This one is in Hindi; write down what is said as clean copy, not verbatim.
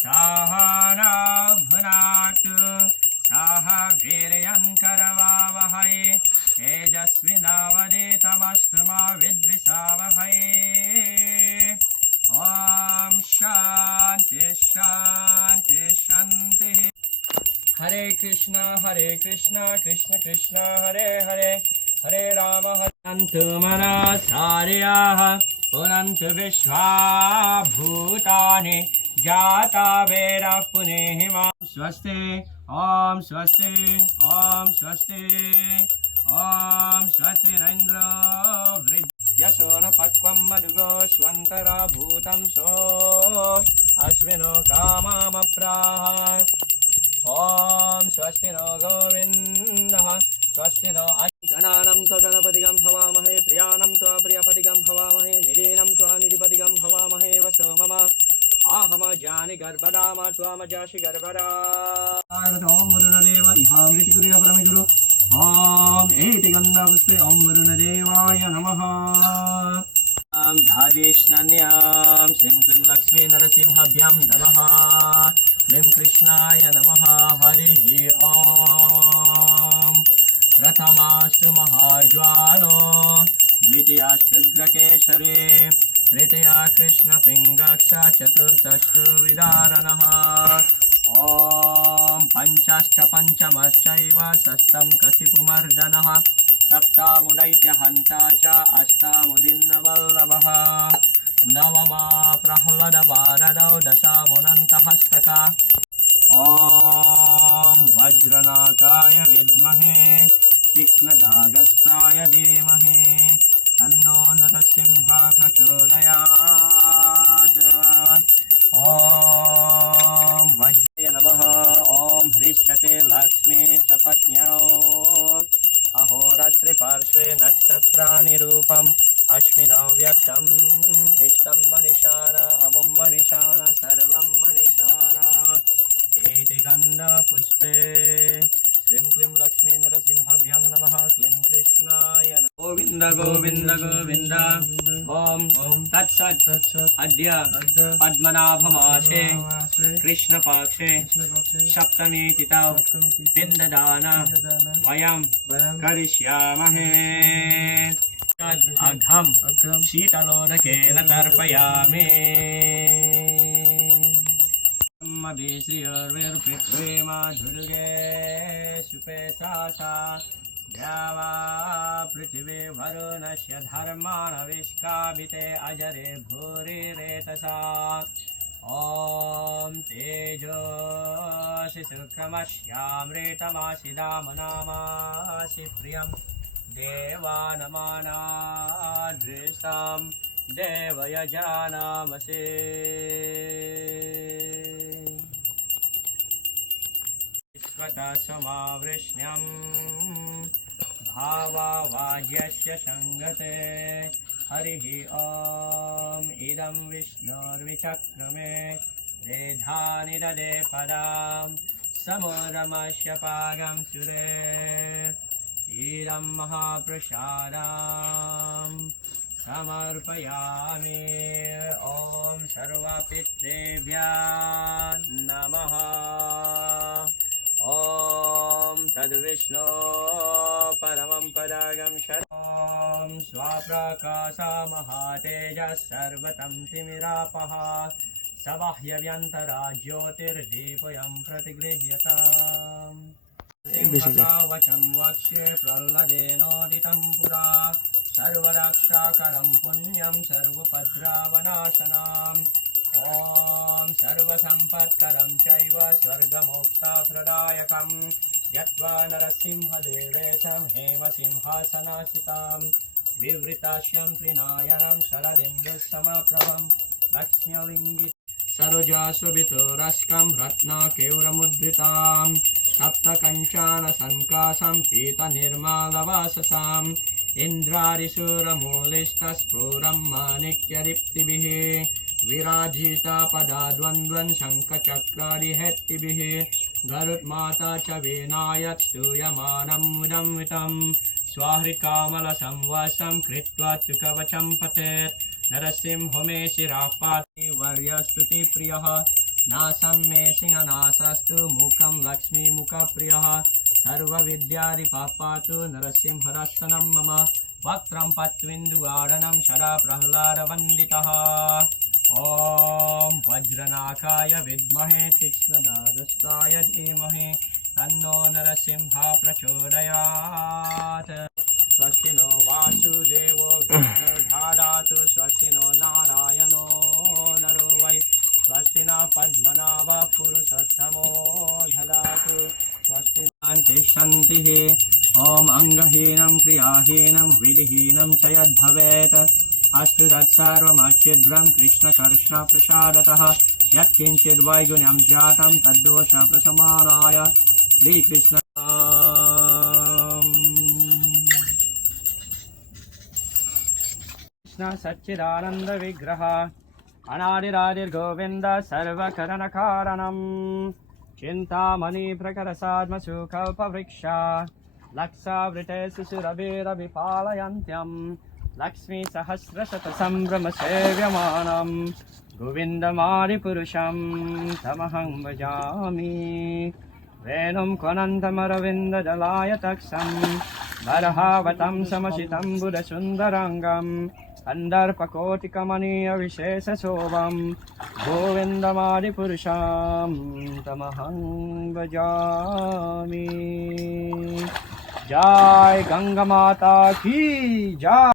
सहना भुनातु सह वीर्यङ्करवावहै तेजस्विनावधीतमस्तु मा विद्विषावहै। ओम शांति शांति शांति। हरे कृष्णा कृष्ण कृष्ण हरे हरे हरे राम हरन्तु मनसार्याः पुनन्तु विश्वा भूतानि जाता वेदा पुनेहिमा। स्वस्ति ओम स्वस्ति ओम स्वस्ति ओम स्वस्ति नैन्द्रो यशो न पक्वं मधुगोष्वन्तरा भूतं सो अश्विनो काममप्राह। ओम स्वस्ति नो गोविन्दः स्वस्ति नो गणानं त्वा गणपतिगं हवामहे प्रियानं त्वा प्रियपतिगं हवामहे निधीनं त्वा निधिपतिगं हवामहे वसो मम आहम जानि गर्भदाम त्वाम जासि गर्भदा। ओम वरुणदेव इहामृतिकुर्य परमेगुरु ओम एति गन्धपुष्पे ओम वरुणदेवाय नमः। धादेशन्यां श्रीं क्लीं लक्ष्मी नरसिंहाभ्यां नमः। क्लीं कृष्णाय नमः। हरिः ओम। प्रथमास्तु महाज्वालो द्वितीयास्तुग्रकेशरी तृतीया कृष्णपिङ्गक्ष चतुर्थस्तु विदारणः। ओम पंचश्च पंचमश्चैव षष्ठं कशिपुमर्दनः सप्तमुदैत्यहन्ता च अष्टमुदीर्णवल्लभः नवमा प्रह्लादवारदौ दशमुनन्तहस्तका। ओम वज्रनाकाय विद्महे तीक्ष्णदागस्ताय धीमहि तन्नो नरसिंहः प्रचोदयात्। ओम वज्राय नमः। ओम ह्रीष्यते लक्ष्मीश्च पत्न्यौ अहोरात्रि पार्श्वे नक्षत्राणि रूपम् अश्विनौ व्यक्तम् इष्टं मनीषाणा अमुं मनीषाणा सर्वं मनीषाणा। एति गन्धपुष्पे श्रीं क्लीं लक्ष्मी नरसिंहाभ्यां नमः। क्लीं कृष्णाय नमः। गोविन्द गोविन्द गोविन्द। ओम तत्सत् अद्य पद्मनाभमासे कृष्णपक्षे सप्तमी तिथौ पिण्डदान वयं करिष्यामहे। अघं शीतलोदकेन तर्पयामि। श्रियोर्विर्पृथ्वी माधुर्गे सुपेशासा द्यावा पृथिवी वरुणस्य धर्माणविष्काभिते अजरे भूरिरेतसा। ओम तेजोसि सुखमस्यामृतमासि दामनामासि प्रियं देवानमानादृशां देवयजानामसे। समावृष्ण्यं भावावाज्यस्य संगते हरिः ओम इदं विष्णोर्विचक्रमे वेधानि ददे पदां समोरमस्य पागं सुरे इदं महाप्रसादं समर्पयामि। ओम सर्वपितृभ्यः नमः। ओम तद्विष्णो परमं पदागं शरणं स्वाप्रकाशा महातेजः सर्वतं तिमिरापः सबाह्यव्यन्तरा ज्योतिर्दीपयं प्रतिगृह्यताम्। सिंहकावचं वक्ष्ये प्रह्लादेनोदितं पुरा सर्वरक्षाकरं पुण्यं सर्वोपद्रवनाशनम्। ओम सर्वसम्पत्करं चैव स्वर्गमोक्षप्रदायकं यत्त्वा नरसिंहदेवेशं हेमसिंहासनासितां विवृतास्यं त्रिनयनं शरदिन्दुसमप्रभं लक्ष्म्यलिङ्गितं सरोजासुभितोरस्कं रत्नकेयूरमुद्रितां सप्तकञ्चानसङ्कासं पीतनिर्मलवाससाम् इन्द्रारिशूरमूलिस्तस्फुरं माणिक्यदीप्तिभिः विराजिता पदा द्वन्द्वन् शङ्खचक्रादिहेत्तिभिः गरुड्माता च वीणायात् स्तूयमानं मुदन्वितं स्वाहृकामलसंवासं कृत्वा तु कवचं पतेत् नरसिंहो मे शिरः पाति वर्यस्तुति प्रियः नासं मे सिंहनासस्तु मुखं लक्ष्मीमुखप्रियः सर्वविद्याधिपः पातु नरसिंहरसनं मम वक्त्रं पत्विन्दुवाडनं सदा प्रह्लादवन्दितः ॐ वज्रनाकाय विद्महे तीक्ष्णदागस्ताय धीमहि तन्नो नरसिंहः प्रचोदयात् स्वस्ति नो वासुदेवो विष्णुर्धारातु स्वस्ति नो नारायणो नरो वै स्वस्ति न पद्मनाभः पुरुषोत्तमो ददातु स्वस्ति शान्तिः ॐ अङ्गहीनं क्रियाहीनं विधिहीनं च यद्भवेत् अस्तु तत्सर्वमच्छिद्रं कृष्णकृष्णप्रसादतः यत्किञ्चित् वैगुण्यं जातं तद्दोषप्रशमनाय श्रीकृष्ण सच्चिदानंद विग्रह अनादिरादिर्गोविंद सर्वकरणकारणं चिंतामणि प्रकरसात्मसुखोपवृक्ष लक्षावृते शिशुरभिरभिपालयन्त्यं लक्ष्मी सहस्रशतसम्भ्रमसेव्यमानं गोविन्दमादिपुरुषं तमहं भजामि वेणुं क्वनन्तमरविन्ददलायतक्षं बर्हावतं समसितं बुधसुन्दराङ्गम् अन्दर्पकोटिकमनीयविशेषशोभं गोविन्दमादिपुरुषं तमहं भजामि। जय गंगा माता की जय।